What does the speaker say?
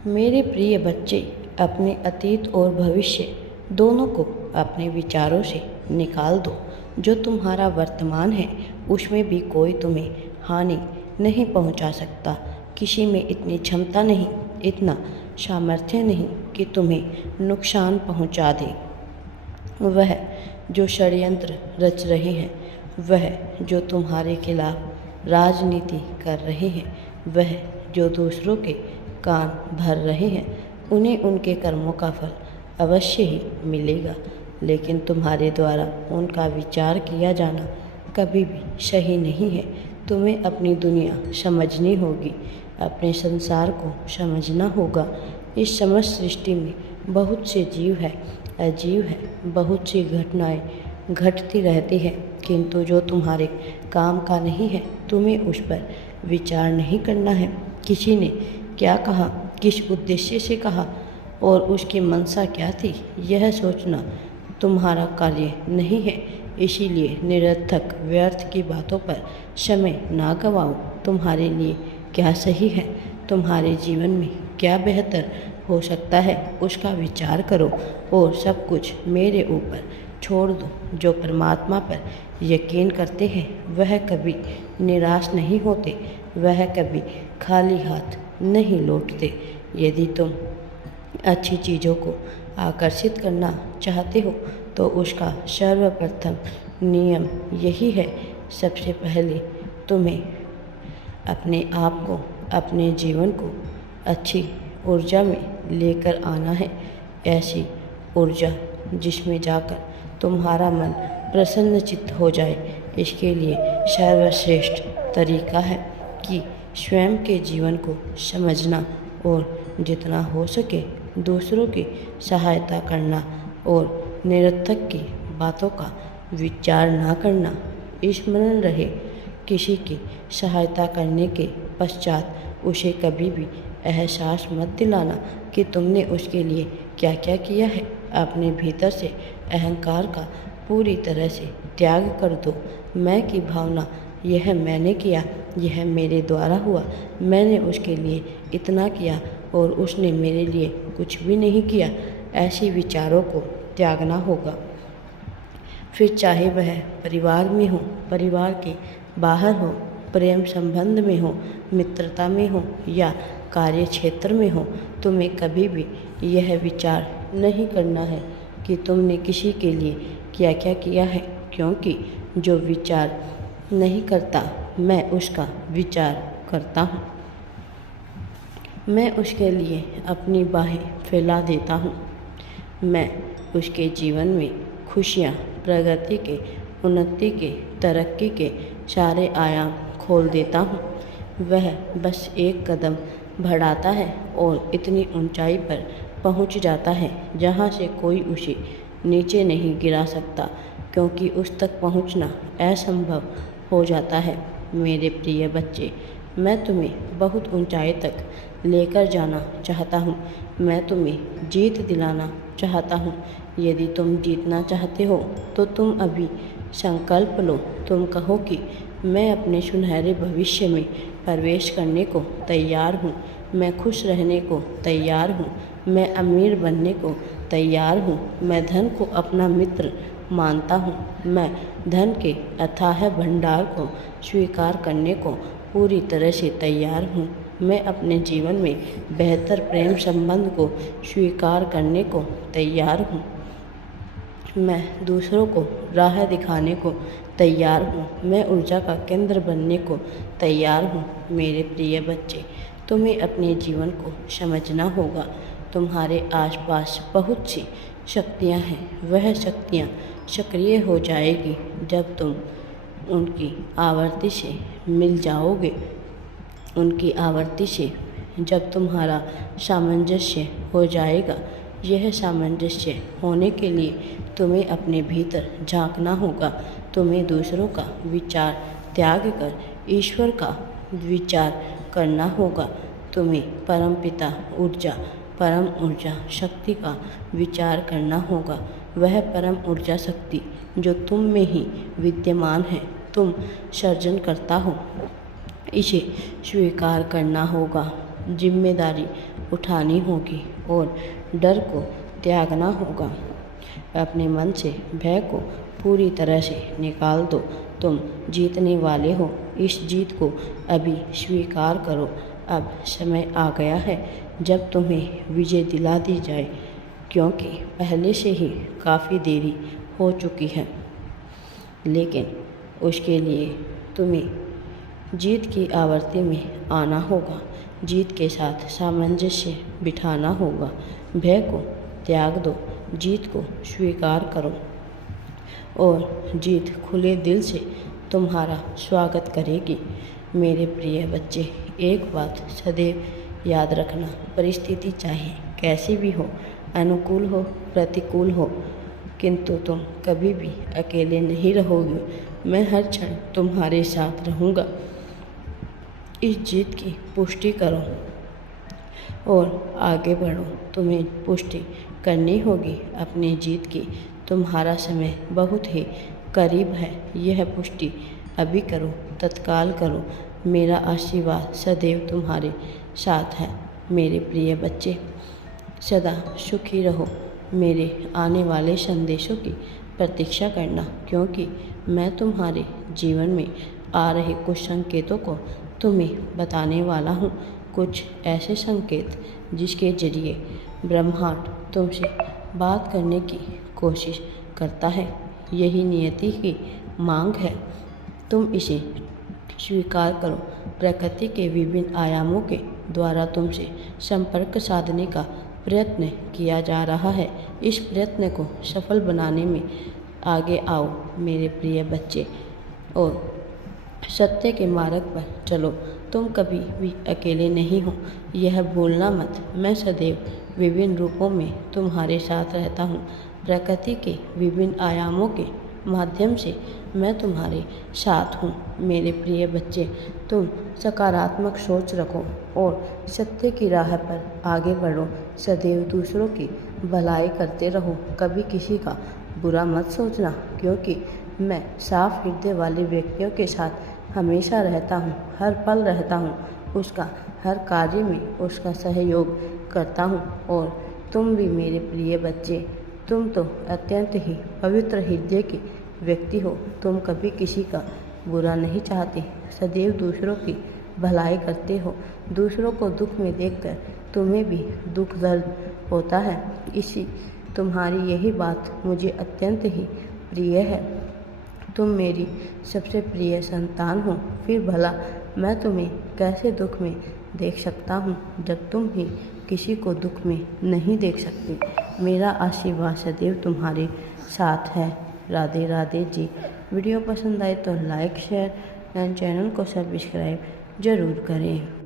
मेरे प्रिय बच्चे, अपने अतीत और भविष्य दोनों को अपने विचारों से निकाल दो। जो तुम्हारा वर्तमान है उसमें भी कोई तुम्हें हानि नहीं पहुंचा सकता। किसी में इतनी क्षमता नहीं, इतना सामर्थ्य नहीं कि तुम्हें नुकसान पहुंचा दे। वह जो षड्यंत्र रच रहे हैं, वह जो तुम्हारे खिलाफ राजनीति कर रहे हैं, वह जो दूसरों के कान भर रहे हैं, उन्हें उनके कर्मों का फल अवश्य ही मिलेगा। लेकिन तुम्हारे द्वारा उनका विचार किया जाना कभी भी सही नहीं है। तुम्हें अपनी दुनिया समझनी होगी, अपने संसार को समझना होगा। इस समस्त सृष्टि में बहुत से जीव है, अजीब है, बहुत सी घटनाएं घटती रहती है, किंतु जो तुम्हारे काम का नहीं है, तुम्हें उस पर विचार नहीं करना है। किसी ने क्या कहा, किस उद्देश्य से कहा और उसकी मंशा क्या थी, यह सोचना तुम्हारा कार्य नहीं है। इसीलिए निरर्थक व्यर्थ की बातों पर समय ना गवाओ। तुम्हारे लिए क्या सही है, तुम्हारे जीवन में क्या बेहतर हो सकता है, उसका विचार करो और सब कुछ मेरे ऊपर छोड़ दो। जो परमात्मा पर यकीन करते हैं वह कभी निराश नहीं होते, वह कभी खाली हाथ नहीं लौटते। यदि तुम अच्छी चीज़ों को आकर्षित करना चाहते हो तो उसका सर्वप्रथम नियम यही है, सबसे पहले तुम्हें अपने आप को, अपने जीवन को अच्छी ऊर्जा में लेकर आना है। ऐसी ऊर्जा जिसमें जाकर तुम्हारा मन प्रसन्नचित्त हो जाए। इसके लिए सर्वश्रेष्ठ तरीका है कि स्वयं के जीवन को समझना और जितना हो सके दूसरों की सहायता करना और निरर्थक की बातों का विचार ना करना। स्मरण रहे, किसी की सहायता करने के पश्चात उसे कभी भी एहसास मत दिलाना कि तुमने उसके लिए क्या क्या किया है। अपने भीतर से अहंकार का पूरी तरह से त्याग कर दो। मैं की भावना, यह मैंने किया, यह मेरे द्वारा हुआ, मैंने उसके लिए इतना किया और उसने मेरे लिए कुछ भी नहीं किया, ऐसे विचारों को त्यागना होगा। फिर चाहे वह परिवार में हो, परिवार के बाहर हो, प्रेम संबंध में हो, मित्रता में हो या कार्य क्षेत्र में हो, तुम्हें कभी भी यह विचार नहीं करना है कि तुमने किसी के लिए क्या क्या किया है, क्योंकि जो विचार नहीं करता, मैं उसका विचार करता हूँ। मैं उसके लिए अपनी बाहें फैला देता हूँ। मैं उसके जीवन में खुशियाँ, प्रगति के, उन्नति के, तरक्की के सारे आयाम खोल देता हूँ। वह बस एक कदम बढ़ाता है और इतनी ऊंचाई पर पहुँच जाता है जहाँ से कोई उसे नीचे नहीं गिरा सकता, क्योंकि उस तक पहुँचना असंभव हो जाता है। मेरे प्रिय बच्चे, मैं तुम्हें बहुत ऊंचाई तक लेकर जाना चाहता हूँ। मैं तुम्हें जीत दिलाना चाहता हूँ। यदि तुम जीतना चाहते हो तो तुम अभी संकल्प लो। तुम कहो कि मैं अपने सुनहरे भविष्य में प्रवेश करने को तैयार हूँ, मैं खुश रहने को तैयार हूँ, मैं अमीर बनने को तैयार हूँ, मैं धन को अपना मित्र मानता हूँ, मैं धन के अथाह भंडार को स्वीकार करने को पूरी तरह से तैयार हूँ, मैं अपने जीवन में बेहतर प्रेम संबंध को स्वीकार करने को तैयार हूँ, मैं दूसरों को राह दिखाने को तैयार हूँ, मैं ऊर्जा का केंद्र बनने को तैयार हूँ। मेरे प्रिय बच्चे, तुम्हें अपने जीवन को समझना होगा। तुम्हारे आसपास बहुत सी शक्तियाँ हैं, वह शक्तियाँ सक्रिय हो जाएगी जब तुम उनकी आवृत्ति से मिल जाओगे। उनकी आवृत्ति से जब तुम्हारा सामंजस्य हो जाएगा। यह सामंजस्य होने के लिए तुम्हें अपने भीतर झांकना होगा। तुम्हें दूसरों का विचार त्याग कर ईश्वर का विचार करना होगा। तुम्हें परमपिता ऊर्जा, परम ऊर्जा शक्ति का विचार करना होगा। वह परम ऊर्जा शक्ति जो तुम में ही विद्यमान है, तुम सर्जन करता हो, इसे स्वीकार करना होगा। जिम्मेदारी उठानी होगी और डर को त्यागना होगा। अपने मन से भय को पूरी तरह से निकाल दो। तुम जीतने वाले हो। इस जीत को अभी स्वीकार करो। अब समय आ गया है जब तुम्हें विजय दिला दी जाए, क्योंकि पहले से ही काफ़ी देरी हो चुकी है। लेकिन उसके लिए तुम्हें जीत की आवर्ती में आना होगा। जीत के साथ सामंजस्य बिठाना होगा। भय को त्याग दो, जीत को स्वीकार करो और जीत खुले दिल से तुम्हारा स्वागत करेगी। मेरे प्रिय बच्चे, एक बात सदैव याद रखना, परिस्थिति चाहे कैसी भी हो, अनुकूल हो प्रतिकूल हो, किंतु तुम कभी भी अकेले नहीं रहोगे। मैं हर क्षण तुम्हारे साथ रहूँगा। इस जीत की पुष्टि करो और आगे बढ़ो। तुम्हें पुष्टि करनी होगी अपनी जीत की। तुम्हारा समय बहुत ही करीब है। यह पुष्टि अभी करो, तत्काल करो। मेरा आशीर्वाद सदैव तुम्हारे साथ है। मेरे प्रिय बच्चे, सदा सुखी रहो। मेरे आने वाले संदेशों की प्रतीक्षा करना, क्योंकि मैं तुम्हारे जीवन में आ रहे कुछ संकेतों को तुम्हें बताने वाला हूँ। कुछ ऐसे संकेत जिसके जरिए ब्रह्मांड तुमसे बात करने की कोशिश करता है। यही नियति की मांग है। तुम इसे स्वीकार करो। प्रकृति के विभिन्न आयामों के द्वारा तुमसे संपर्क साधने का प्रयत्न किया जा रहा है। इस प्रयत्न को सफल बनाने में आगे आओ मेरे प्रिय बच्चे, और सत्य के मार्ग पर चलो। तुम कभी भी अकेले नहीं हो, यह भूलना मत। मैं सदैव विभिन्न रूपों में तुम्हारे साथ रहता हूँ। प्रकृति के विभिन्न आयामों के माध्यम से मैं तुम्हारे साथ हूँ। मेरे प्रिय बच्चे, तुम सकारात्मक सोच रखो और सत्य की राह पर आगे बढ़ो। सदैव दूसरों की भलाई करते रहो। कभी किसी का बुरा मत सोचना, क्योंकि मैं साफ हृदय वाले व्यक्तियों के साथ हमेशा रहता हूँ, हर पल रहता हूँ। उसका हर कार्य में उसका सहयोग करता हूँ। और तुम भी मेरे प्रिय बच्चे, तुम तो अत्यंत ही पवित्र हृदय के व्यक्ति हो। तुम कभी किसी का बुरा नहीं चाहते, सदैव दूसरों की भलाई करते हो। दूसरों को दुख में देखकर तुम्हें भी दुख दर्द होता है। इसी तुम्हारी यही बात मुझे अत्यंत ही प्रिय है। तुम मेरी सबसे प्रिय संतान हो। फिर भला मैं तुम्हें कैसे दुख में देख सकता हूँ, जब तुम ही किसी को दुख में नहीं देख सकते। मेरा आशीर्वाद सदैव तुम्हारे साथ है। राधे राधे जी। वीडियो पसंद आए तो लाइक शेयर एंड चैनल को सब्सक्राइब ज़रूर करें।